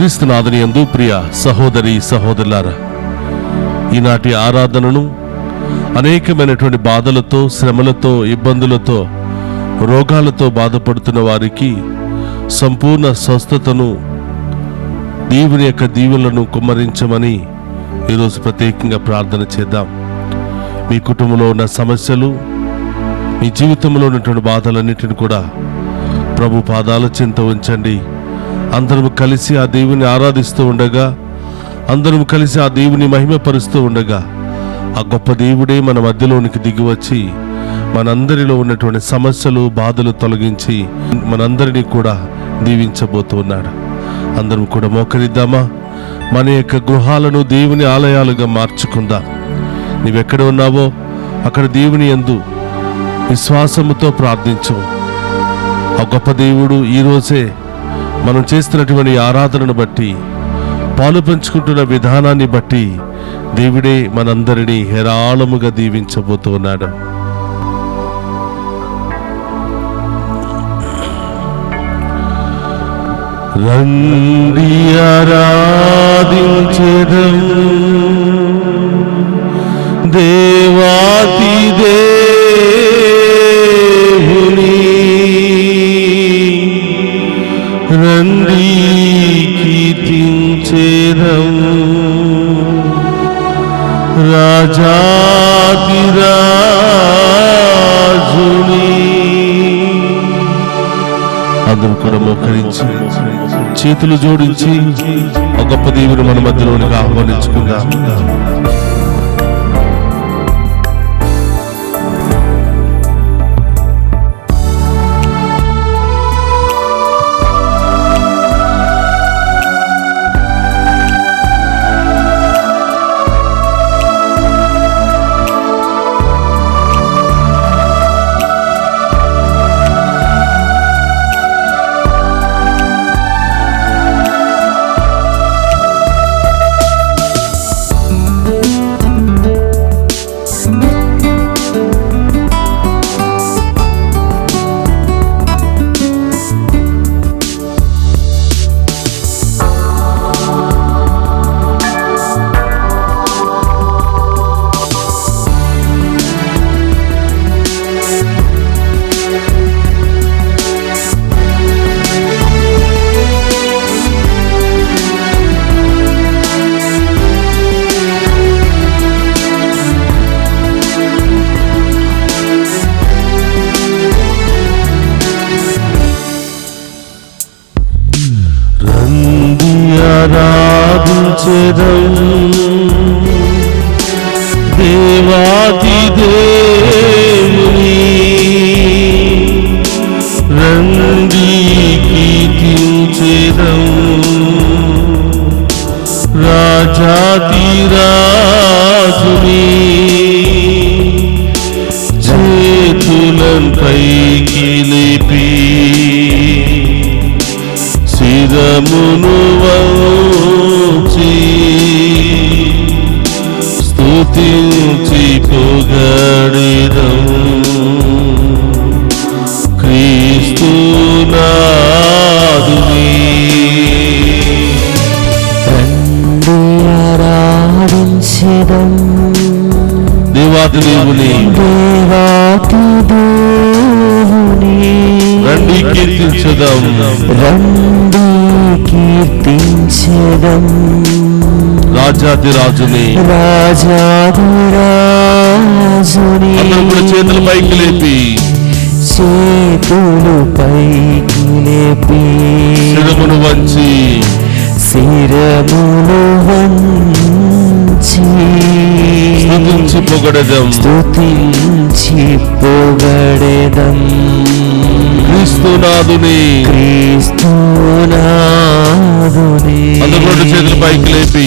క్రీస్తునాథుని యందు ప్రియ సహోదరి సహోదరులారా, ఈనాటి ఆరాధనను అనేకమైనటువంటి బాధలతో, శ్రమలతో, ఇబ్బందులతో, రోగాలతో బాధపడుతున్న వారికి సంపూర్ణ స్వస్థతను, దేవుని యొక్క దీవెనలను కుమ్మరించమని ఈరోజు ప్రత్యేకంగా ప్రార్థన చేద్దాం. మీ కుటుంబంలో ఉన్న సమస్యలు, మీ జీవితంలో ఉన్నటువంటి బాధలన్నిటిని కూడా ప్రభు పాదాల చెంత ఉంచండి. అందరం కలిసి ఆ దేవుని ఆరాధిస్తూ ఉండగా, అందరం కలిసి ఆ దేవుని మహిమపరుస్తూ ఉండగా, ఆ గొప్ప దేవుడే మన మధ్యలోనికి దిగివచ్చి మనందరిలో ఉన్నటువంటి సమస్యలు, బాధలు తొలగించి మనందరినీ కూడా దీవించబోతూ ఉన్నాడు. అందరం కూడా మోకరిద్దామా? మన యొక్క గృహాలను దేవుని ఆలయాలుగా మార్చుకుందాం. నీవెక్కడ ఉన్నావో అక్కడ దేవుని యందు విశ్వాసముతో ప్రార్థించు. ఆ గొప్ప దేవుడు ఈరోజే మనం చేస్తున్నటువంటి ఆరాధనను బట్టి, పాలు పంచుకుంటున్న విధానాన్ని బట్టి దేవుడే మనందరినీ హేరాళముగా దీవించబోతున్నాడు. రండి ఆరాధించెదం దేవాతి దేవుని, రండి కీర్తించెదం రాజాతి రాజుని. అందరూ కూడా మోకరించి చేతులు జోడించి ఆ గొప్ప దేవుని మన మధ్యలోనికి ఆహ్వానించుకుందాం. ఆరాధించెదం దేవాతి దేవుని, రండి కీర్తించెదం రాజాతి రాజుని. చేతులను పైకి లేపి శిరమును వంచి స్తుతించి పొగడెదం క్రీస్తునాథుని. రండి ఆరాధించెదం దేవాతి దేవుని, దేవాతి దేవుని, రండి కీర్తించెదం, రండి కీర్తించెదం రాజాది రాజుని, రాజాది రాజుని. అందరూ కూడా చేతులు పైకి లేపి, చేతులు పైకి లేపి శిరమును వంచి, శిరమును వంచి స్తుతించి పొగడెదం, స్తుతించి పొగడెదం క్రీస్తునాథుని, క్రీస్తునాథుని. అందరూ రెండు చేతులు పైకి లేపి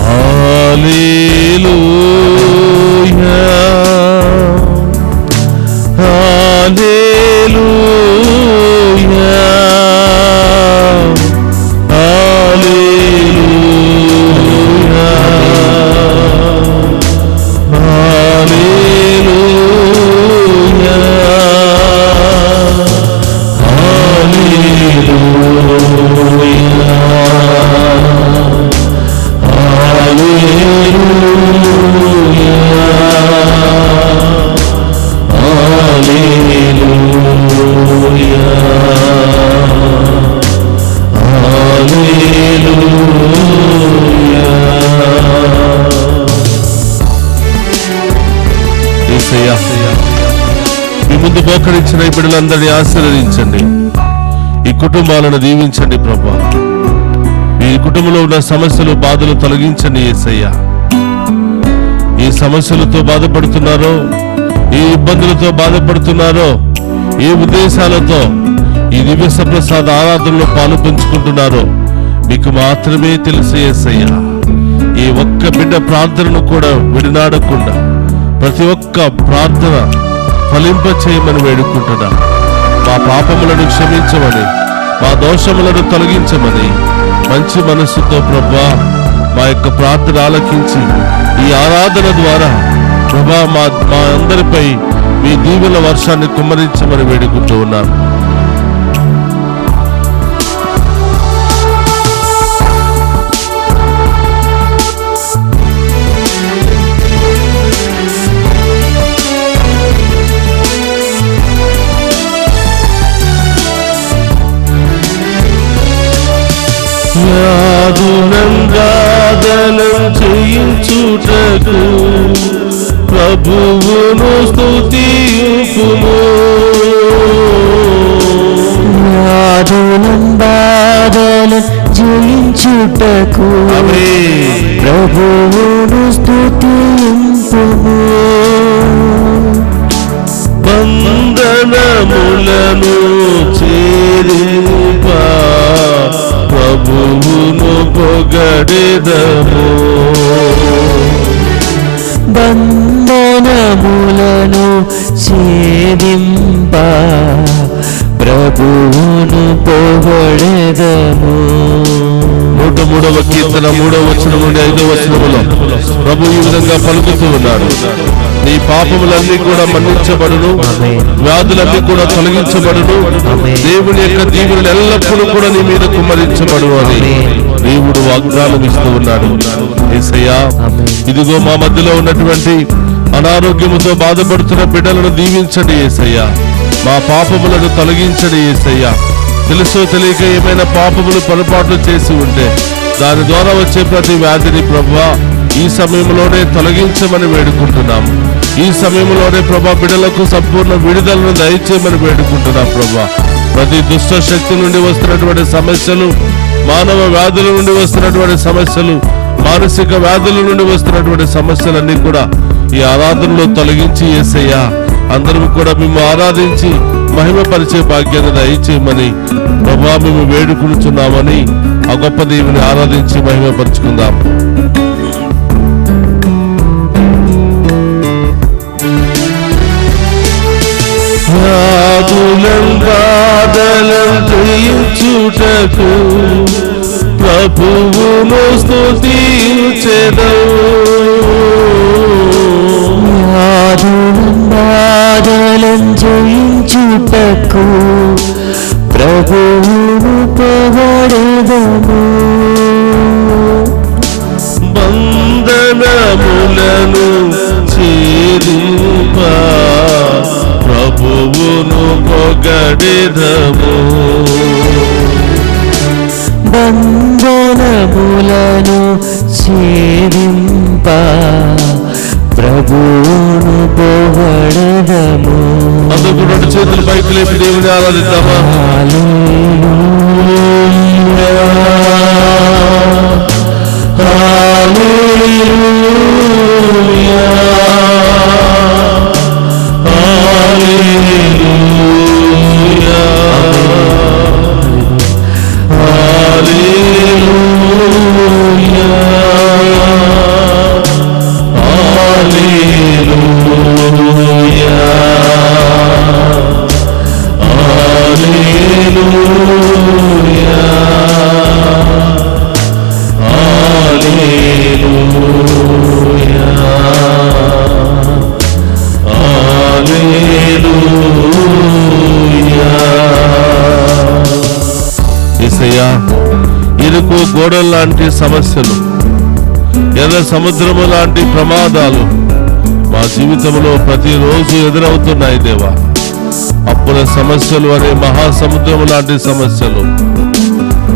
హల్లెలూయా హల్లెలూయా హల్లెలూయా హల్లెలూయా హల్లెలూయా. మోకరించిన ఈ బిడ్డలందరినీ ఆశీర్వదించండి. ఈ కుటుంబాలను దీవించండి ప్రభా. ఈ కుటుంబంలో ఉన్న సమస్యలు, బాధలు తొలగించండి యేసయ్యా. ఈ సమస్యలతో బాధపడుతున్నారో, ఈ ఇబ్బందులతో బాధపడుతున్నారో, ఏ ఉద్దేశాలతో ఈ దివ్య ప్రసాద ఆరాధనలో పాలు పంచుకుంటున్నారో మీకు మాత్రమే తెలుసు యేసయ్యా. ఈ ఒక్క బిడ్డ ప్రార్థనను కూడా విడినాడకుండా ప్రతి ఒక్క ప్రార్థన ఫలింప చేయమని వేడుకుంటున్నా. మా పాపములను క్షమించమని, మా దోషములను తొలగించమని మంచి మనస్సుతో ప్రభా మా యొక్క ప్రార్థన ఆలకించి ఈ ఆరాధన ద్వారా ప్రభా మా అందరిపై మీ దీవెన వర్షాన్ని కుమ్మరించమని వేడుకుంటూ ఉన్నాను. వ్యాధులంగాదలం చేయించుటకు ప్రభువును స్తుతింపుము. వ్యాధులంగాదలం జయించుటకు ప్రభువును స్తుతింపుము. బంధనములను చేరింప ప్రభువును పొగడెదము. బంధనములను ఛేదింప ప్రభువును పొగడెదము. 103వ కీర్తన 3వ వచనం నుండి 5వ వచనములో ప్రభు ఈ విధంగా పలుకుతూ ఉన్నాడు. నీ పాపములన్నీ కూడా మన్నించబడును, వ్యాధులన్నీ కూడా తొలగించబడును, దేవుని యొక్క దీవెనలు ఎల్లప్పుడూ కూడా నీ మీద కుమ్మరించబడు అని దేవుడు వాగ్దానం ఇస్తూ ఉన్నాడు. యేసయ్యా, ఇదిగో మా మధ్యలో ఉన్నటువంటి అనారోగ్యముతో బాధపడుతున్న బిడ్డలను దీవించండి యేసయ్యా. మా పాపములను తొలగించండి యేసయ్యా. తెలుసో తెలియక ఏమైనా పాపములు పొరపాట్లు చేసి ఉంటే దాని ద్వారా వచ్చే ప్రతి వ్యాధిని ప్రభువా ఈ సమయంలోనే తొలగించమని వేడుకుంటున్నాము. ఈ సమయంలోనే ప్రభా బిడ్డలకు సంపూర్ణ విడుదలను దయచేయమని వేడుకుంటున్నాం ప్రభా. ప్రతి దుష్ట శక్తి నుండి వస్తున్నటువంటి సమస్యలు, మానవ వ్యాధుల నుండి వస్తున్నటువంటి సమస్యలు, మానసిక వ్యాధుల నుండి వస్తున్నటువంటి సమస్యలన్నీ కూడా ఈ ఆరాధనలో తొలగించి యేసయ్యా అందరం కూడా మేము ఆరాధించి మహిమపరిచే భాగ్యాన్ని దయచేయమని ప్రభా మేము వేడుకుంటున్నామని ఆ గొప్ప దేవుని ఆరాధించి మహిమపరుచుకుందాం. వ్యాధులంగాదలం జయించుటకు ప్రభువును స్తుతించెదము. వ్యాధులంగాదలం జయించుటకు ప్రభువును పొగడెదము. బంధనములను ఛేదింప ప్రభువును పొగడెదము. బంధనములను ఛేదింప ప్రభువును పొగడెదము. అందుకు 2 చేతులు పైకి లేపి దేవుని ఆరాధిద్దామా? హల్లెలూయా, హల్లెలూయా, హల్లెలూయా, హల్లెలూయా, హల్లెలూయా, హల్లెలూయా, హల్లెలూయా, హల్లెలూయా. యేసయ్యా, ఇరుకు గోడల లాంటి సమస్యలు, ఎర్ర సముద్రము లాంటి ప్రమాదాలు మా జీవితంలో ప్రతిరోజు ఎదురవుతున్నాయి దేవా. అప్పుల సమస్యలు అనే మహాసముద్రము లాంటి సమస్యలు,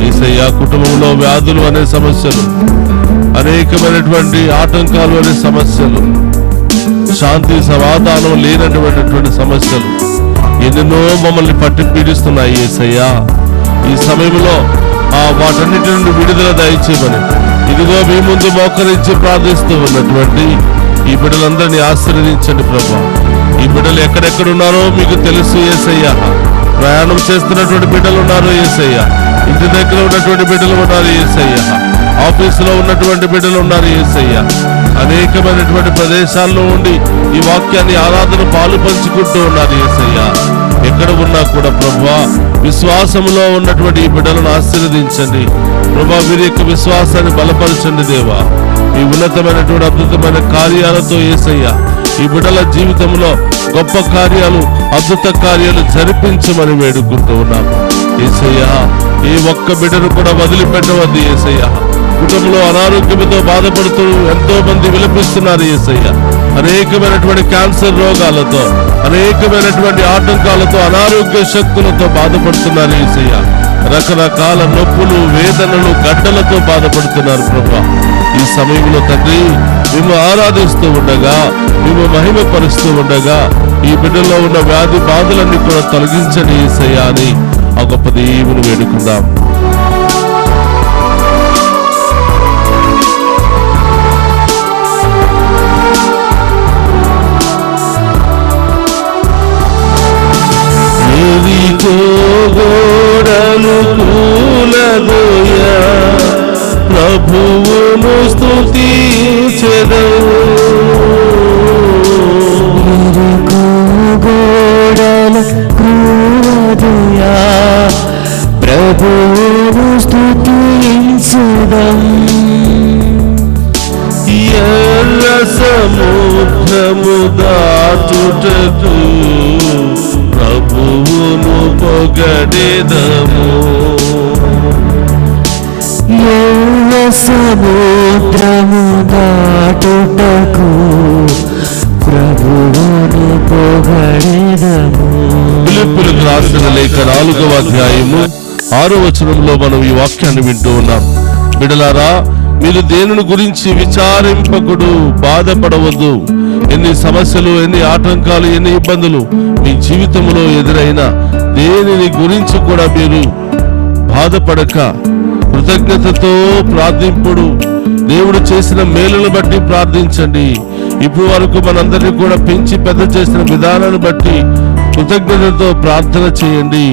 యేసయ్యా కుటుంబంలో వ్యాధులు అనే సమస్యలు, అనేకమైనటువంటి ఆటంకాలు అనే సమస్యలు, శాంతి సమాధానం లేనటువంటి సమస్యలు, ఎన్నెన్నో మమ్మల్ని పట్టి పీడిస్తున్నాయి యేసయ్యా. ఈ సమయంలో వాటన్నిటి నుండి విడుదల దయచేయమని ఇదిగో మీ ముందు మోకరించి ప్రార్థిస్తూ ఉన్నటువంటి ఈ బిడ్డలందరినీ ఆశీర్వదించండి ప్రభా. ఈ బిడ్డలు ఎక్కడెక్కడున్నారో మీకు తెలుసు యేసయ్యా. ప్రయాణం చేస్తున్నటువంటి బిడ్డలు ఉన్నారు యేసయ్యా. ఇంటి దగ్గర ఉన్నటువంటి బిడ్డలు ఉన్నారు యేసయ్యా. ఆఫీసులో ఉన్నటువంటి బిడ్డలు ఉన్నారు యేసయ్యా. అనేకమైనటువంటి ప్రదేశాల్లో ఉండి ఈ వాక్యాన్ని ఆరాధన పాలు పంచుకుంటూ ఉన్నారు యేసయ్యా. ఎక్కడ ఉన్నా కూడా ప్రభువా విశ్వాసంలో ఉన్నటువంటి ఈ బిడ్డలను ఆశీర్వదించండి ప్రభువా. వీరి యొక్క విశ్వాసాన్ని బలపరచండి దేవా. ఈ ఉన్నతమైనటువంటి అద్భుతమైన కార్యాలతో యేసయ్యా ఈ బిడ్డల జీవితంలో గొప్ప కార్యాలు, అద్భుత కార్యాలు జరిపించమని వేడుకుంటూ ఉన్నాము యేసయ్యా. ఈ ఒక్క బిడ్డను కూడా వదిలిపెట్టవద్దు యేసయ్యా. కుటుంబంలో అనారోగ్యంతో బాధపడుతూ ఎంతో మంది విలపిస్తున్నారు యేసయ్యా. అనేకమైనటువంటి క్యాన్సర్ రోగాలతో, అనేకమైనటువంటి ఆటంకాలతో, అనారోగ్య శక్తులతో బాధపడుతున్నారు యేసయ్యా. రకరకాల నొప్పులు, వేదనలు, గడ్డలతో బాధపడుతున్నారు ప్రభా. ఈ సమయంలో తండ్రి మేము ఆరాధిస్తూ ఉండగా, మేము మహిమపరుస్తూ ఉండగా ఈ బిడ్డలో ఉన్న వ్యాధి బాధలన్నీ కూడా తొలగించండి యేసయ్యా అని ఆ గొప్ప దేవుని వేడుకుందాం. గోడలు కూలదోయా ప్రభువును స్తుతించెదవు. గోడలు కూలదోయా ప్రభువును స్తుతించెదవు. ఎర్ర సముద్రము దాటుటకు ప్రభువును పొగడెదము. ఎర్ర సముద్రము దాటుటకు ప్రభువును పొగడెదము. ఫిలిప్పీయులకు రాసిన లేఖ 4వ అధ్యాయము 6వ వచనంలో మనం ఈ వాక్యాన్ని వింటూ ఉన్నాం. బిడ్డలారా, మీరు దేనిని గురించి విచారింపకుడు, బాధపడవద్దు. ఎన్ని సమస్యలు, ఎన్ని ఆటంకాలు, ఎన్ని ఇబ్బందులు మీ జీవితంలో ఎదురైనా దేనిని గురించి కూడా మీరు బాధపడక కృతజ్ఞతతో ప్రార్థింపుడు. దేవుడు చేసిన మేలును బట్టి ప్రార్థించండి. ఇప్పుడు వరకు మనందరినీ కూడా పెంచి పెద్ద చేసిన విధానాన్ని బట్టి కృతజ్ఞతతో ప్రార్థన చేయండి.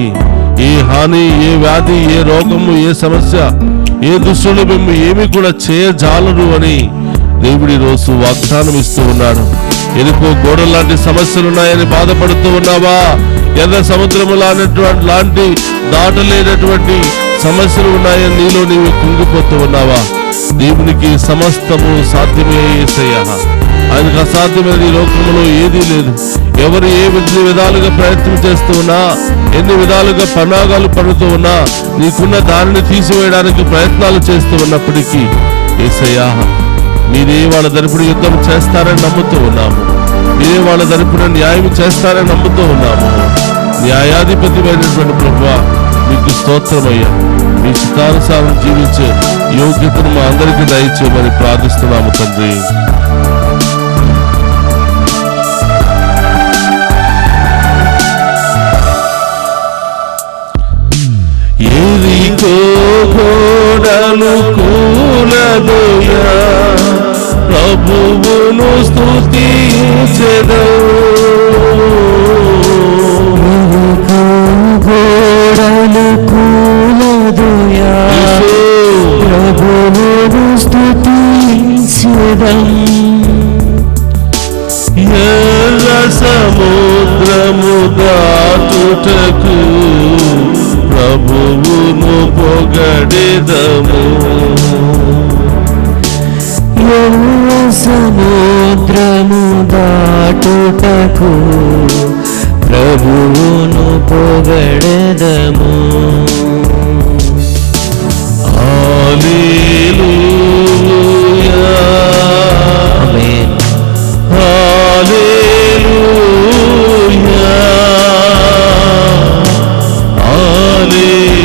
ఏ హాని, ఏ వ్యాధి, ఏ రోగము, ఏ సమస్య, ఏ దుష్టులు మేము ఏమి కూడా చేయజాలరు అని దేవుడి రోజు వాగ్దానం ఇస్తూ ఉన్నాడు. ఎరుకో గోడలు లాంటి సమస్యలున్నాయని బాధపడుతూ ఉన్నావా? ఎర్ర సముద్రము లాంటి దాటలేనటువంటి సమస్యలు ఉన్నాయని నీలో నీవు కుంగిపోతూ ఉన్నావా? దేవునికి సమస్తము సాధ్యమే యేసయ్యా. ఆయనకు అసాధ్యమైన ఈ లోకంలో ఏదీ లేదు. ఎవరు ఏ విధాలుగా ప్రయత్నం చేస్తూ ఉన్నా, ఎన్ని విధాలుగా పన్నాగాలు పడుతూ ఉన్నా, నీకున్న దానిని తీసివేయడానికి ప్రయత్నాలు చేస్తూ ఉన్నప్పటికీ యేసయ్యా మీరే వాళ్ళ తరపున యుద్ధం చేస్తారని నమ్ముతూ ఉన్నాము. మీరే వాళ్ళ తరపున న్యాయం చేస్తారని నమ్ముతూ ఉన్నాము. న్యాయాధిపతి అయినటువంటి ప్రభువా మీకు స్తోత్రమయ్యా. మీ చిత్తానుసారం జీవించే యోగ్యతను మా అందరికీ దయచేయమని ప్రార్థిస్తున్నాము తండ్రి. ఎరికో గోడలు కూలదోయా ప్రభువును స్తుతించెదవు. గోడలు కూలదోయా ప్రభువును స్తుతించెదవు. ఎర్ర సముద్రము దాటుటకు ప్రభువును పొగడెదము. ఎర్ర సముద్రము దాటుటకు ప్రభువును పొగడెదము. హల్లెలూయా, ఆమేన్. హల్లెలూయా, హల్లెలూయా,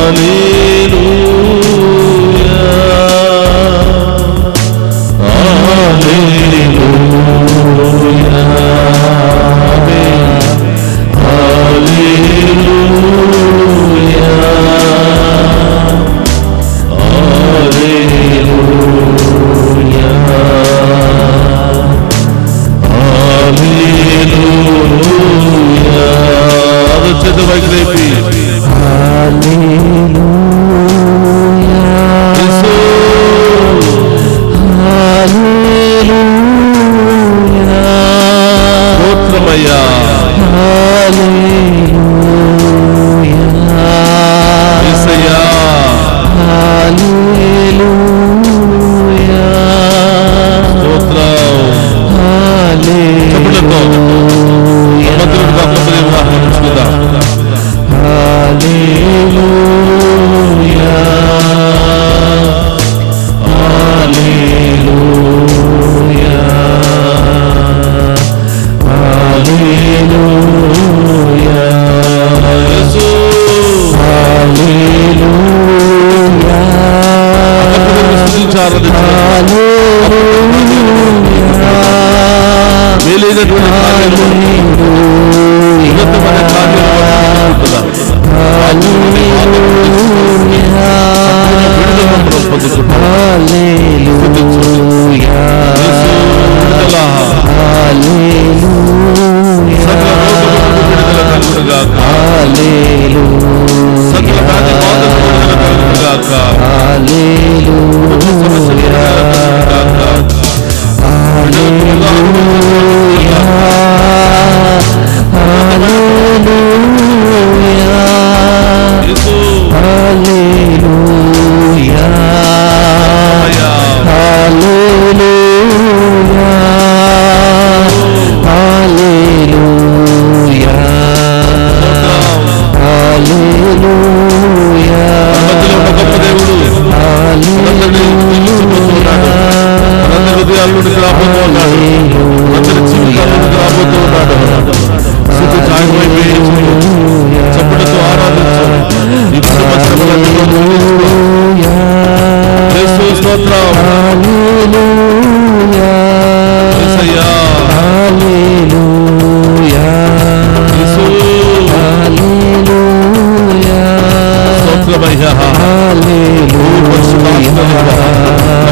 హల్లెలూయా, హల్లెలూయా. వైపి. హల్లెలూయా యేసు, హల్లెలూయా స్తోత్రమయ్యా. హల్లెలూయా యేసయ్యా, హల్లెలూయా స్తోత్రం. చప్పట్లతో భగవంతుడికి గొప్ప ఆహ్వానించుకుందాం. హల్లెలూయా హల్లెలూయా హల్లెలూయా యేసు, హల్లెలూయా భగవంతుడిని స్తుతించి ఆరాధించుదాం. మేలైనటువంటి కార్యాలు, ఉన్నతమైన కార్యాలు పొందుకుందాం. విడుదల మనం పొందుకుంటాం. హల్లెలూయా యేసు, విడుదల. సకల రోగములకు విడుదల కలుగునుగాక. సకల వ్యాధి బాధలకు విడుదల కలుగునుగాక. కుటుంబ సమస్యలకు విడుదల కలుగునుగాక. యేసు, అయ్యా, మధ్యలో ఉన్న గొప్ప దేవుడు మనందరినీ పిలిచిపోతున్నాడు. మనందరి హృదయాల్లోనికి రాబోతూ ఉన్నాడు. మనందరి జీవితాల్లోనికి రాబోతూ ఉన్నాడు. స్థుతి ఆయన వైపే చూడు. చప్పటితో ఆరాధించు. నీ కుటుంబ శ్రమలన్నీ తొలగించుకో. యేసు, స్తోత్రం. యేసయ్యా, యేసు, స్తోత్రమయ్యా.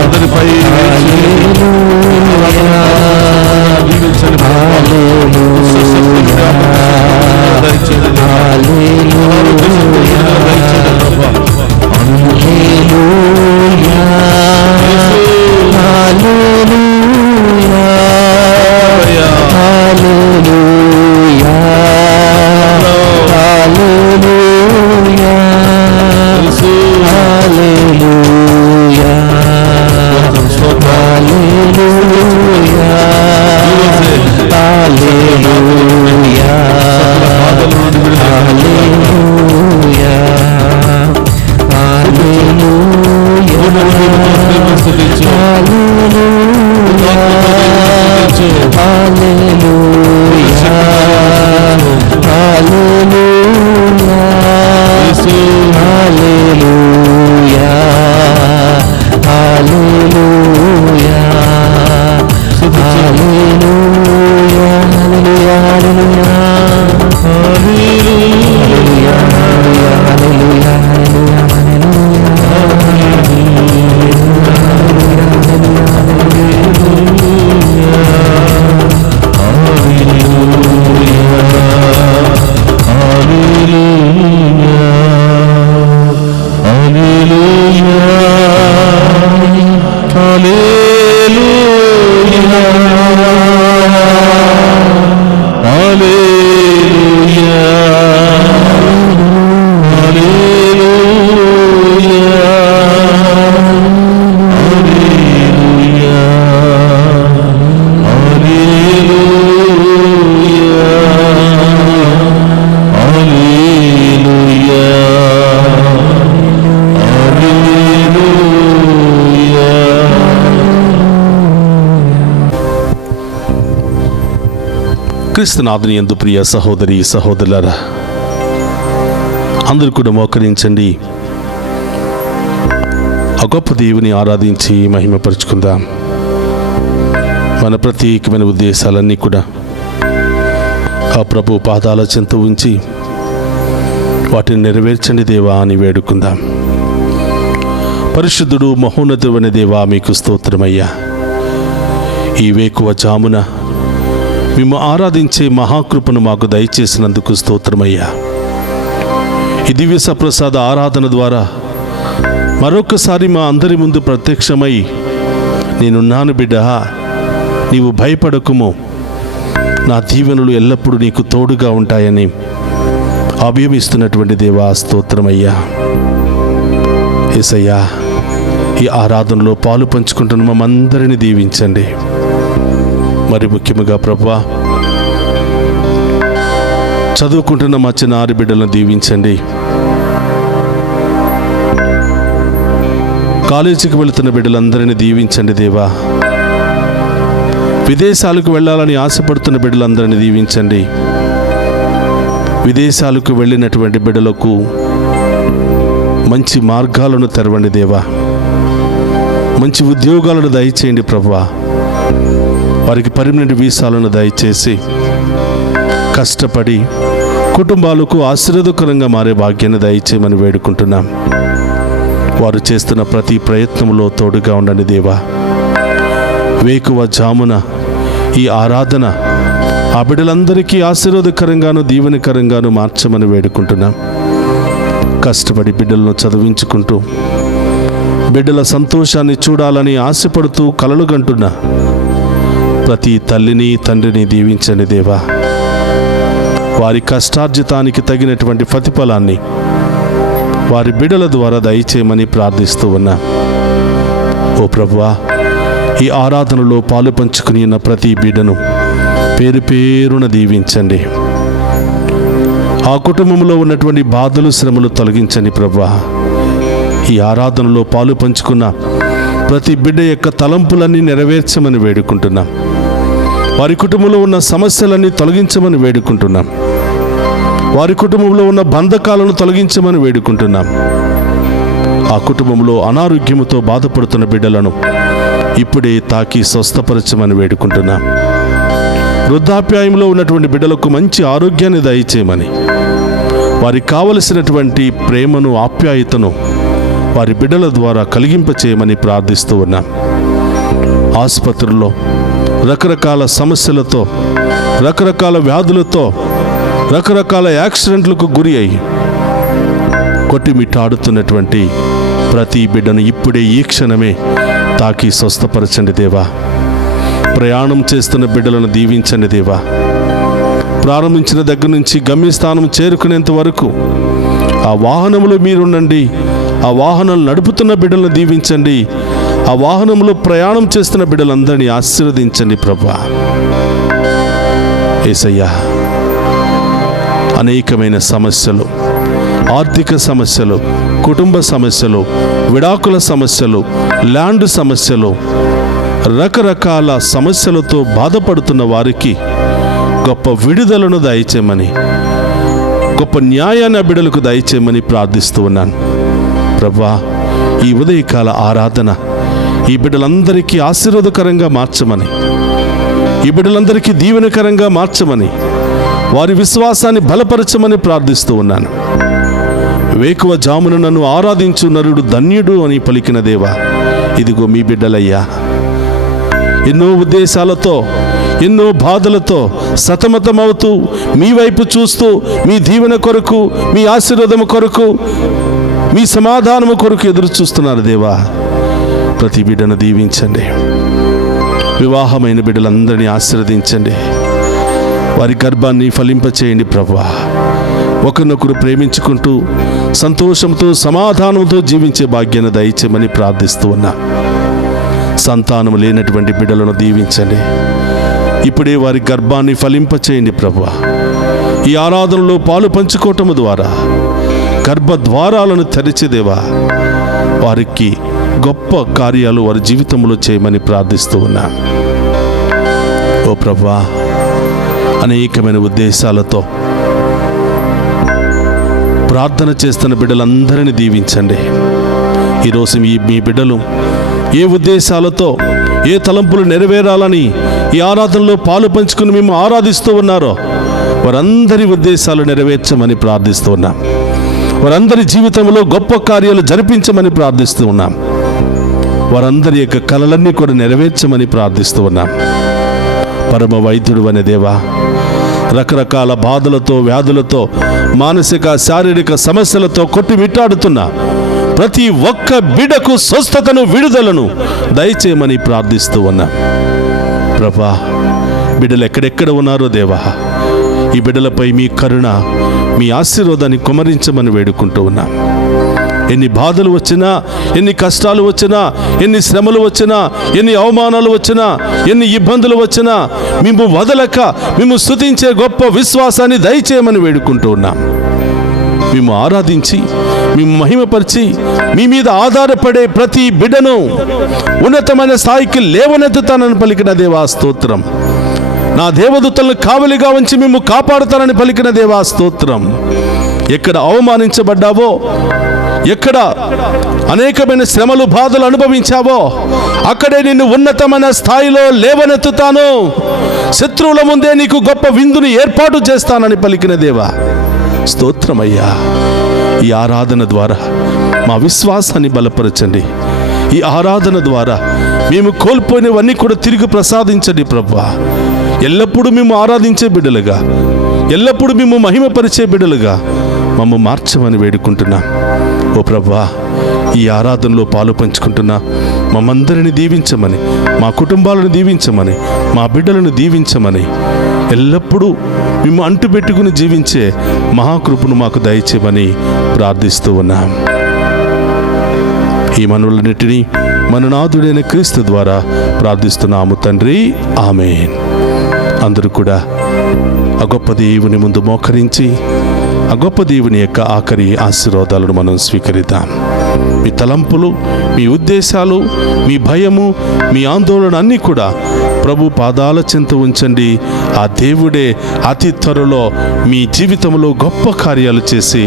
అందరిపై క్రీస్తునాథుని యందు ప్రియ సహోదరి సహోదరులారా, అందరూ కూడా మోకరించండి. ఆ గొప్ప దేవుని ఆరాధించి మహిమపరుచుకుందాం. మన ప్రత్యేకమైన ఉద్దేశాలన్నీ కూడా ఆ ప్రభు పాదాల చెంత ఉంచి వాటిని నెరవేర్చండి దేవా అని వేడుకుందాం. పరిశుద్ధుడు మహోన్నతుడైన దేవా, మీకు స్తోత్రమయ్యా. ఈ వేకువ జామున మేము ఆరాధించే మహాకృపను మాకు దయచేసినందుకు స్తోత్రమయ్యా. ఈ దివ్య సప్రసాద ఆరాధన ద్వారా మరొకసారి మా అందరి ముందు ప్రత్యక్షమై, నేనున్నాను బిడ్డ, నీవు భయపడకుము, నా దీవెనలు ఎల్లప్పుడూ నీకు తోడుగా ఉంటాయని అభయమిస్తున్నటువంటి దేవా స్తోత్రమయ్యా. యేసయ్యా, ఈ ఆరాధనలో పాలు పంచుకుంటున్న మమ్మందరినీ దీవించండి. మరి ముఖ్యముగా ప్రభువా, చదువుకుంటున్న మా చిన్నారి బిడ్డలను దీవించండి. కాలేజీకి వెళుతున్న బిడ్డలందరినీ దీవించండి దేవా. విదేశాలకు వెళ్ళాలని ఆశపడుతున్న బిడ్డలందరినీ దీవించండి. విదేశాలకు వెళ్ళినటువంటి బిడ్డలకు మంచి మార్గాలను తెరవండి దేవా. మంచి ఉద్యోగాలను దయచేయండి ప్రభువా. వారికి పర్మనెంట్ వీసాలను దయచేసి కష్టపడి కుటుంబాలకు ఆశీర్వాదకరంగా మారే భాగ్యాన్ని దయచేయమని వేడుకుంటున్నాం. వారు చేస్తున్న ప్రతి ప్రయత్నంలో తోడుగా ఉండండి దేవా. వేకువ జామున ఈ ఆరాధన ఆ బిడ్డలందరికీ ఆశీర్వాదకరంగాను దీవెనకరంగాను మార్చమని వేడుకుంటున్నాం. కష్టపడి బిడ్డలను చదివించుకుంటూ బిడ్డల సంతోషాన్ని చూడాలని ఆశపడుతూ కలలు గంటున్న ప్రతి తల్లిని తండ్రిని దీవించండి దేవా. వారి కష్టార్జితానికి తగినటువంటి ప్రతిఫలాన్ని వారి బిడ్డల ద్వారా దయచేయమని ప్రార్థిస్తూ ఉన్నా. ఓ ప్రభువా, ఈ ఆరాధనలో పాలు పంచుకుని ఉన్న ప్రతి బిడ్డను పేరు పేరున దీవించండి. ఆ కుటుంబంలో ఉన్నటువంటి బాధలు శ్రమలు తొలగించండి ప్రభువా. ఈ ఆరాధనలో పాలు పంచుకున్న ప్రతి బిడ్డ యొక్క తలంపులన్నీ నెరవేర్చమని వేడుకుంటున్నాం. వారి కుటుంబంలో ఉన్న సమస్యలన్నీ తొలగించమని వేడుకుంటున్నాం. వారి కుటుంబంలో ఉన్న బంధకాలను తొలగించమని వేడుకుంటున్నాం. ఆ కుటుంబంలో అనారోగ్యముతో బాధపడుతున్న బిడ్డలను ఇప్పుడే తాకి స్వస్థపరచమని వేడుకుంటున్నాం. వృద్ధాప్యాయంలో ఉన్నటువంటి బిడ్డలకు మంచి ఆరోగ్యాన్ని దయచేయమని, వారికి కావలసినటువంటి ప్రేమను ఆప్యాయతను వారి బిడ్డల ద్వారా కలిగింపచేయమని ప్రార్థిస్తూ ఉన్నాం. ఆసుపత్రుల్లో రకరకాల సమస్యలతో, రకరకాల వ్యాధులతో, రకరకాల యాక్సిడెంట్లకు గురి అయ్యి కొట్టిమిట్టాడుతున్నటువంటి ప్రతి బిడ్డను ఇప్పుడే ఈ క్షణమే తాకి స్వస్థపరచండి దేవా. ప్రయాణం చేస్తున్న బిడ్డలను దీవించండి దేవా. ప్రారంభించిన దగ్గర నుంచి గమ్యస్థానం చేరుకునేంత వరకు ఆ వాహనంలో మీరుండండి. ఆ వాహనాలు నడుపుతున్న బిడ్డలను దీవించండి. ఆ వాహనంలో ప్రయాణం చేస్తున్న బిడ్డలందరినీ ఆశీర్వదించండి ప్రభువా. యేసయ్యా, అనేకమైన సమస్యలు, ఆర్థిక సమస్యలు, కుటుంబ సమస్యలు, విడాకుల సమస్యలు, ల్యాండ్ సమస్యలు, రకరకాల సమస్యలతో బాధపడుతున్న వారికి గొప్ప విడుదలను దయచేయమని, గొప్ప న్యాయాన్ని బిడ్డలకు దయచేయమని ప్రార్థిస్తూ ఉన్నాను ప్రభువా. ఈ ఉదయకాల ఆరాధన ఈ బిడ్డలందరికీ ఆశీర్వాదకరంగా మార్చమని, ఈ బిడ్డలందరికీ దీవెనకరంగా మార్చమని, వారి విశ్వాసాన్ని బలపరచమని ప్రార్థిస్తూ ఉన్నాను. వేకువ జామున నన్ను ఆరాధించు నరుడు ధన్యుడు అని పలికిన దేవా, ఇదిగో మీ బిడ్డలయ్యా. ఎన్నో ఉద్దేశాలతో, ఎన్నో బాధలతో సతమతమవుతూ మీ వైపు చూస్తూ మీ దీవెన కొరకు, మీ ఆశీర్వాదము కొరకు, మీ సమాధానము కొరకు ఎదురు చూస్తున్నారు దేవా. ప్రతి బిడ్డను దీవించండి. వివాహమైన బిడ్డలందరినీ ఆశీర్వదించండి. వారి గర్భాన్ని ఫలింపచేయండి ప్రభువా. ఒకరినొకరు ప్రేమించుకుంటూ సంతోషంతో సమాధానంతో జీవించే భాగ్యాన్ని దయచేయమని ప్రార్థిస్తూ ఉన్నా. సంతానం లేనటువంటి బిడ్డలను దీవించండి. ఇప్పుడే వారి గర్భాన్ని ఫలింపచేయండి ప్రభువా. ఈ ఆరాధనలో పాలు పంచుకోవటం ద్వారా గర్భద్వారాలను తెరిచేదేవా, వారికి గొప్ప కార్యాలు వారి జీవితంలో చేయమని ప్రార్థిస్తూ ఉన్నా. ఓ ప్రభువా, అనేకమైన ఉద్దేశాలతో ప్రార్థన చేస్తున్న బిడ్డలందరినీ దీవించండి. ఈరోజు మీ బిడ్డలు ఏ ఉద్దేశాలతో, ఏ తలంపులు నెరవేరాలని ఈ ఆరాధనలో పాలు పంచుకుని మేము ఆరాధిస్తూ ఉన్నారో వారందరి ఉద్దేశాలు నెరవేర్చమని ప్రార్థిస్తూ ఉన్నాం. వారందరి జీవితంలో గొప్ప కార్యాలు జరిపించమని ప్రార్థిస్తూ ఉన్నాం. వారందరి యొక్క కలలన్నీ కూడా నెరవేర్చమని ప్రార్థిస్తూ ఉన్నాం. పరమ వైద్యుడు అనే దేవా, రకరకాల బాధలతో, వ్యాధులతో, మానసిక శారీరక సమస్యలతో కొట్టిమిట్టాడుతున్న ప్రతి ఒక్క బిడ్డకు స్వస్థతను విడుదలను దయచేయమని ప్రార్థిస్తూ ఉన్నా. ప్రభా, బిడ్డలు ఎక్కడెక్కడ ఉన్నారో దేవా, ఈ బిడ్డలపై మీ కరుణ, మీ ఆశీర్వాదాన్ని కుమరించమని వేడుకుంటూ ఉన్నా. ఎన్ని బాధలు వచ్చినా, ఎన్ని కష్టాలు వచ్చినా, ఎన్ని శ్రమలు వచ్చినా, ఎన్ని అవమానాలు వచ్చినా, ఎన్ని ఇబ్బందులు వచ్చినా మేము వదలక మేము స్తుతించే గొప్ప విశ్వాసాన్ని దయచేయమని వేడుకుంటూ ఉన్నాం. మేము ఆరాధించి, మేము మహిమపరిచి, మీ మీద ఆధారపడే ప్రతి బిడ్డను ఉన్నతమైన స్థాయికి లేవనెత్తుతానని పలికిన దేవా స్తోత్రం. నా దేవదూతలను కావలిగా ఉంచి మేము కాపాడుతానని పలికిన దేవా స్తోత్రం. ఎక్కడ అవమానించబడ్డావో, ఎక్కడ అనేకమైన శ్రమలు బాధలు అనుభవించావో అక్కడే నిన్ను ఉన్నతమైన స్థాయిలో లేవనెత్తుతాను. శత్రువుల ముందే నీకు గొప్ప విందుని ఏర్పాటు చేస్తానని పలికిన దేవా స్తోత్రమయ్యా. ఈ ఆరాధన ద్వారా మా విశ్వాసాన్ని బలపరచండి. ఈ ఆరాధన ద్వారా మేము కోల్పోయినవన్నీ కూడా తిరిగి ప్రసాదించండి ప్రభువా. ఎల్లప్పుడూ మేము ఆరాధించే బిడ్డలుగా, ఎల్లప్పుడూ మేము మహిమపరిచే బిడ్డలుగా మమ్మ మార్చమని వేడుకుంటున్నా. ఓ ప్రభువా, ఈ ఆరాధనలో పాలు పంచుకుంటున్నా మమ్మందరిని దీవించమని, మా కుటుంబాలను దీవించమని, మా బిడ్డలను దీవించమని, ఎల్లప్పుడూ మేము అంటుపెట్టుకుని జీవించే మహాకృపను మాకు దయచేయమని ప్రార్థిస్తూ ఉన్నాం. ఈ మనవులన్నిటినీ మన నాథుడైన క్రీస్తు ద్వారా ప్రార్థిస్తున్నాము తండ్రి, ఆమేన్. అందరూ కూడా ఆ గొప్ప దేవుని ముందు మోకరించి ఆ గొప్ప దేవుని యొక్క ఆఖరి ఆశీర్వాదాలను మనం స్వీకరిద్దాం. మీ తలంపులు, మీ ఉద్దేశాలు, మీ భయము, మీ ఆందోళన అన్నీ కూడా ప్రభు పాదాల చెంత ఉంచండి. ఆ దేవుడే అతి త్వరలో మీ జీవితంలో గొప్ప కార్యాలు చేసి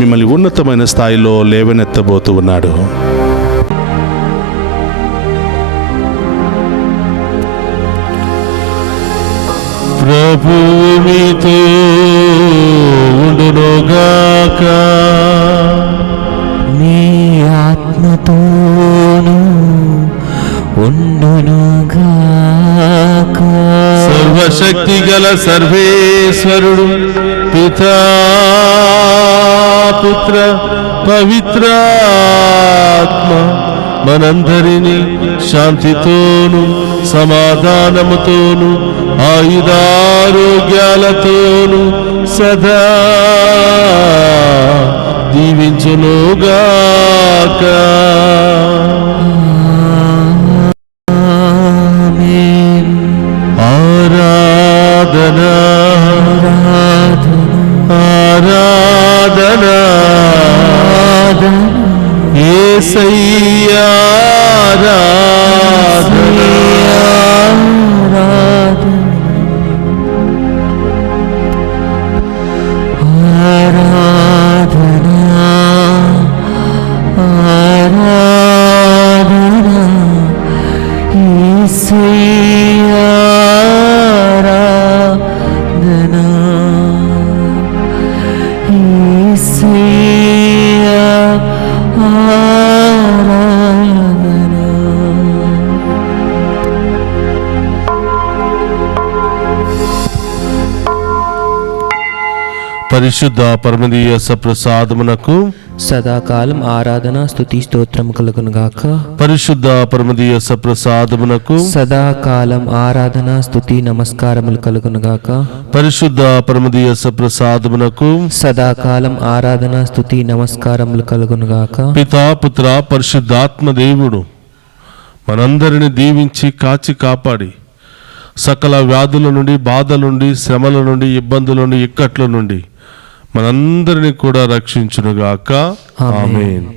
మిమ్మల్ని ఉన్నతమైన స్థాయిలో లేవనెత్తబోతూ ఉన్నాడు. ప్రభువు మీతో ఉండునుగాక, నీ ఆత్మతోను ఉండునుగాక. సర్వశక్తి గల సర్వేశ్వరుడు పితా పుత్ర పవిత్రాత్మ మనందరినీ శాంతితోను సమాధానముతోను ఆయుధారోగ్యాలతోను సదా దీవించునుగాక. ఆమేన్. ఆరాధనా ఆరాధనా యేసయ్యా ఆరాధనా. పరిశుద్ధ పరమదీయ సప్రసాదమునకు సదాకాలం ఆరాధన స్తుతి స్తోత్రము కలుగునుగాక. పరిశుద్ధ పరమదీయ సప్రసాదమునకు సదాకాలం ఆరాధన స్తుతి నమస్కారములు కలుగునుగాక. పరిశుద్ధ పరమదీయ సప్రసాదమునకు సదాకాలం ఆరాధన స్తుతి నమస్కారములు కలుగునుగాక. పితా పుత్ర పరిశుద్ధాత్మ దేవుడు మనందరిని దీవించి కాచి కాపాడి సకల వ్యాధుల నుండి, బాధల నుండి, శ్రమల నుండి, ఇబ్బందుల నుండి, ఇక్కట్ల నుండి మనందరినీ కూడా రక్షించునుగాక. ఆమేన్.